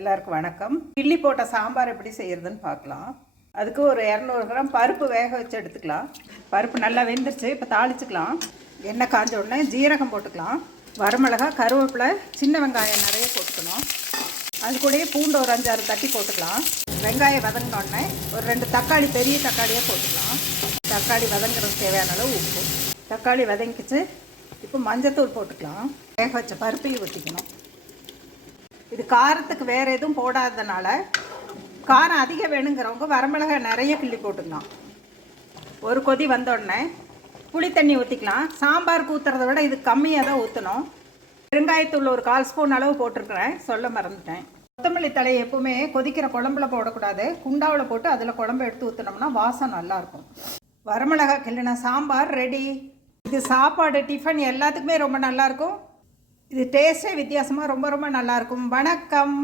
எல்லாருக்கும் வணக்கம். கிள்ளி போட்ட சாம்பார் எப்படி செய்யறதுன்னு பார்க்கலாம். அதுக்கு ஒரு 200 கிராம் பருப்பு வேக வச்சு எடுத்துக்கலாம். பருப்பு நல்லா வெந்துருச்சு. இப்போ தாளிச்சுக்கலாம். எண்ணெய் காஞ்ச உடனே ஜீரகம் போட்டுக்கலாம். வரமிளகாய், கருவேப்பிலை, சின்ன வெங்காயம் நிறைய போட்டுக்கணும். அது கூடயே பூண்டு ஒரு 5-6 தட்டி போட்டுக்கலாம். வெங்காயம் வதங்கின உடனே ஒரு 2 தக்காளி, பெரிய தக்காளியாக போட்டுக்கலாம். தக்காளி வதங்குறதுக்கு தேவையான அளவு உப்பு. தக்காளி வதங்கிச்சு. இப்போ மஞ்சத்தூள் போட்டுக்கலாம். வேக வச்ச பருப்பையும் ஊற்றிக்கணும். இது காரத்துக்கு வேறு எதுவும் போடாததுனால காரம் அதிகம் வேணுங்கிறவங்க வரமிளகாய் நிறைய கிள்ளி போட்டுக்கலாம். ஒரு கொதி வந்தோடனே புளி தண்ணி ஊற்றிக்கலாம். சாம்பாருக்கு ஊற்றுறத விட இது கம்மியாக தான் ஊற்றணும். பெருங்காயத்தூள் ஒரு 1/4 ஸ்பூன் அளவு போட்டிருக்கிறேன், சொல்ல மறந்துட்டேன். கொத்தமல்லி தலையை எப்பவுமே கொதிக்கிற குழம்புல போடக்கூடாது, குண்டாவில் போட்டு அதில் குழம்பு எடுத்து ஊற்றினோம்னா வாசம் நல்லாயிருக்கும். வரமிளகாய் கிள்ளின சாம்பார் ரெடி. இது சாப்பாடு, டிஃபன் எல்லாத்துக்குமே ரொம்ப நல்லாயிருக்கும். இது டேஸ்ட்டே வித்தியாசமாக ரொம்ப ரொம்ப நல்லாயிருக்கும். வணக்கம்.